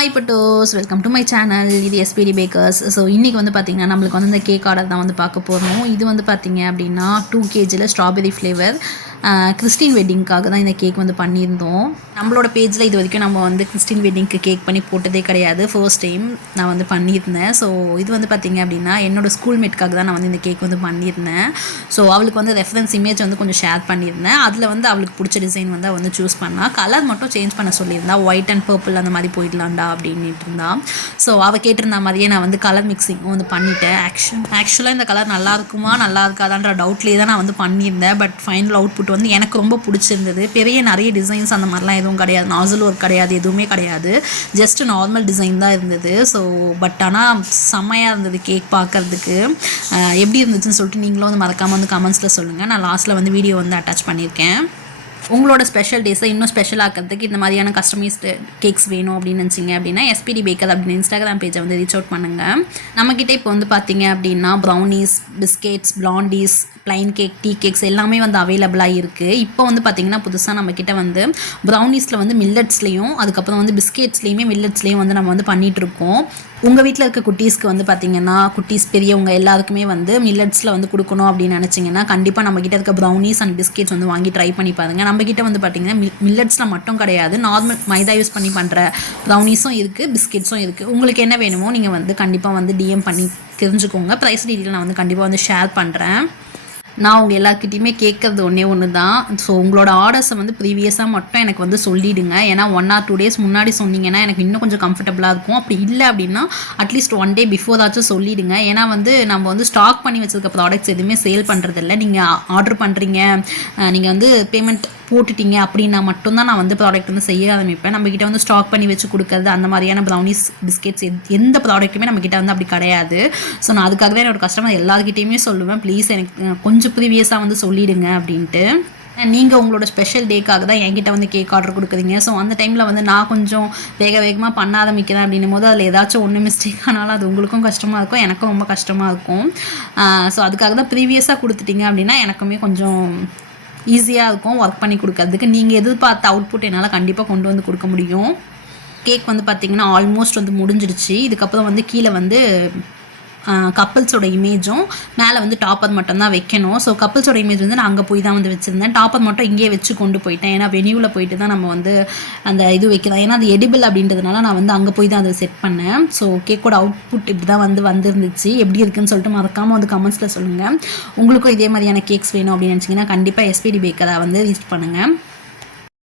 Hi பட்டோஸ், welcome to my channel. இது SPD bakers. So இன்றைக்கி வந்து பார்த்திங்கன்னா நம்மளுக்கு வந்து இந்த கேக் ஆர்டர் தான் வந்து பார்க்க போகிறோம். இது வந்து பார்த்திங்க அப்படின்னா 2 kg ஸ்ட்ராபெரி ஃப்ளேவர் கிறிஸ்டின் வெட்டிங்க்காக தான் இந்த கேக் வந்து பண்ணியிருந்தோம். நம்மளோட பேஜில் இது வரைக்கும் நம்ம வந்து கிறிஸ்டின் வெட்டிங்க்கு கேக் பண்ணி போட்டதே கிடையாது. ஃபர்ஸ்ட் டைம் நான் வந்து பண்ணியிருந்தேன். ஸோ இது வந்து பார்த்திங்க அப்படின்னா என்னோடய ஸ்கூல்மேட்காக தான் நான் வந்து இந்த கேக் வந்து பண்ணியிருந்தேன். ஸோ அவளுக்கு வந்து ரெஃபரன்ஸ் இமேஜ் வந்து கொஞ்சம் ஷேர் பண்ணியிருந்தேன். அதில் வந்து அவளுக்கு பிடிச்ச டிசைன் வந்து வந்து சூஸ் பண்ணால் கலர் மட்டும் சேஞ்ச் பண்ண சொல்லியிருந்தா, ஒயிட் அண்ட் பர்பிள் அந்த மாதிரி போயிடலாண்டா அப்படின்ட்டு இருந்தா. ஸோ அவள் கேட்டிருந்த மாதிரியே நான் வந்து கலர் மிக்சிங் வந்து பண்ணிட்டேன். ஆக்சுவலாக இந்த கலர் நல்லா இருக்குமா நல்லா இருக்காதான்ற டவுட்லேயே தான் நான் வந்து பண்ணியிருந்தேன். பட் ஃபைனல் அவுட்புட் வந்து எனக்கு ரொம்ப பிடிச்சிருந்தது. நிறைய டிசைன்ஸ் அந்த மாதிரிலாம் எதுவும் கிடையாது, நாசல் ஒர்க் கிடையாது, எதுவுமே கிடையாது. ஜஸ்ட் நார்மல் டிசைன் தான் இருந்தது. ஸோ பட் ஆனால் செம்மையாக இருந்தது கேக் பார்க்குறதுக்கு. எப்படி இருந்துச்சுன்னு சொல்லிட்டு நீங்களும் வந்து மறக்காமல் வந்து கமெண்ட்ஸில் சொல்லுங்கள். நான் லாஸ்ட்டில் வந்து வீடியோ வந்து அட்டாச் பண்ணியிருக்கேன். உங்களோட ஸ்பெஷல் டேஸை இன்னும் ஸ்பெஷல் ஆக்கிறதுக்கு இந்த மாதிரியான கஸ்டமைஸ்டு கேக்ஸ் வேணும் அப்படின்னு நினச்சிங்க அப்படின்னா எஸ்பிடி பேக்கர் அப்படின்னு இன்ஸ்டாகிராம் பேஜை வந்து ரீச் அவுட் பண்ணுங்கள். நம்மக்கிட்ட இப்போ வந்து பார்த்தீங்க அப்படின்னா brownies, biscuits, blondies, plain cake, tea cakes எல்லாமே வந்து அவைலபிளாக இருக்குது. இப்போ வந்து பார்த்திங்கன்னா புதுசாக நம்மக்கிட்ட வந்து ப்ரௌனிஸில் வந்து மில்லட்ஸ்லேயும் அதுக்கப்புறம் வந்து பிஸ்கெட்ஸ்லேயுமே மில்லட்ஸ்லேயும் வந்து நம்ம வந்து பண்ணிகிட்ருக்கோம். உங்கள் வீட்டில் இருக்க குட்டீஸ்க்கு வந்து பார்த்திங்கன்னா குட்டீஸ் பெரியவங்க எல்லாருக்குமே வந்து மில்லட்ஸில் வந்து கொடுக்கணும் அப்படின்னு நினச்சிங்கன்னா கண்டிப்பாக நம்மக்கிட்ட இருக்க ப்ரௌனிஸ் அண்ட் பிஸ்கெட்ஸ் வந்து வாங்கி ட்ரை பண்ணி பாருங்கள். நம்மக்கிட்ட வந்து பார்த்திங்கன்னா மில்லட்ஸில் மட்டும் கிடையாது, நார்மல் மைதா யூஸ் பண்ணி பண்ணுற ப்ரௌனிஸும் இருக்குது, பிஸ்கெட்ஸும் இருக்குது. உங்களுக்கு என்ன வேணுமோ நீங்கள் வந்து கண்டிப்பாக வந்து டிஎம் பண்ணி தெரிஞ்சுக்கோங்க. ப்ரைஸ் டீட்டெயில் நான் வந்து கண்டிப்பாக வந்து ஷேர் பண்ணுறேன். நான் உங்கள் எல்லாருக்கிட்டையுமே கேட்குறது ஒன்று தான். ஸோ உங்களோட ஆர்டர்ஸை வந்து ப்ரீவியஸாக மட்டும் எனக்கு வந்து சொல்லிவிடுங்க. ஏன்னா 1 or 2 days முன்னாடி சொன்னீங்கன்னா எனக்கு இன்னும் கொஞ்சம் கம்ஃபர்டபுளாக இருக்கும். அப்படி இல்லை அப்படின்னா அட்லீஸ்ட் 1 day பிஃபோராச்சும் சொல்லிவிடுங்க. ஏன்னா வந்து நம்ம வந்து ஸ்டாக் பண்ணி வச்சுருக்க ப்ராடக்ட்ஸ் எதுவுமே சேல் பண்ணுறதில்ல. நீங்கள் ஆர்டர் பண்ணுறீங்க, நீங்கள் வந்து பேமெண்ட் போட்டுட்டீங்க அப்படின்னா மட்டும்தான் நான் வந்து ப்ராடக்ட் வந்து செய்ய ஆரம்பிப்பேன். நம்மக்கிட்ட வந்து ஸ்டாக் பண்ணி வச்சு கொடுக்குறது அந்த மாதிரியான ப்ரௌனிஸ், பிஸ்கெட்ஸ் எந்த ப்ராடக்ட்டுமே நம்மக்கிட்ட வந்து அப்படி கிடையாது. ஸோ நான் அதுக்காக தான் என்னோடய கஸ்டமர் எல்லாருக்கிட்டையுமே சொல்லுவேன், ப்ளீஸ் எனக்கு கொஞ்சம் ப்ரீவியஸாக வந்து சொல்லிவிடுங்க அப்படின்ட்டு. நீங்கள் உங்களோட ஸ்பெஷல் டேக்காக தான் என்கிட்ட வந்து கேக் ஆர்டர் கொடுக்குறீங்க. ஸோ அந்த டைமில் வந்து நான் கொஞ்சம் வேகமாக பண்ண ஆரம்பிக்கிறேன் அப்படின்னும் போது அதில் ஏதாச்சும் ஒன்று மிஸ்டேக் ஆனாலும் அது உங்களுக்கும் கஷ்டமாக இருக்கும், எனக்கும் ரொம்ப கஷ்டமாக இருக்கும். ஸோ அதுக்காக தான் ப்ரீவியஸாக கொடுத்துட்டீங்க அப்படின்னா எனக்குமே கொஞ்சம் ஈஸியாக இருக்கும் ஒர்க் பண்ணி கொடுக்கறதுக்கு. நீங்கள் எதிர்பார்த்த அவுட்புட் என்னால் கண்டிப்பாக கொண்டு வந்து கொடுக்க முடியும். கேக் வந்து பார்த்திங்கன்னா ஆல்மோஸ்ட் வந்து முடிஞ்சிடுச்சு. இதுக்கப்புறம் வந்து கீழே வந்து கப்புள்ஸோட இமேஜும் மேலே வந்து டாப்பர் மட்டும்தான் வைக்கணும். ஸோ கப்புள்ஸோட இமேஜ் வந்து நான் அங்கே போய் தான் வந்து வச்சுருந்தேன். டாப்பர் மட்டும் இங்கேயே வச்சு கொண்டு போயிட்டேன். ஏன்னா வெனியூவில் போயிட்டு தான் நம்ம வந்து அந்த இது வைக்கலாம். ஏன்னா அது எடிபிள் அப்படின்றதுனால நான் வந்து அங்கே போய் தான் அதை செட் பண்ணேன். ஸோ கேக்கோட அவுட்புட் இப்படி தான் வந்துருந்துச்சு. எப்படி இருக்குன்னு சொல்லிட்டு மறக்காமல் வந்து கமெண்ட்ஸில் சொல்லுங்கள். உங்களுக்கும் இதே மாதிரியான கேக்ஸ் வேணும் அப்படின்னு நினச்சிங்கன்னா கண்டிப்பாக எஸ்பிடி பேக்கரை வந்து ரீச் பண்ணுங்கள்.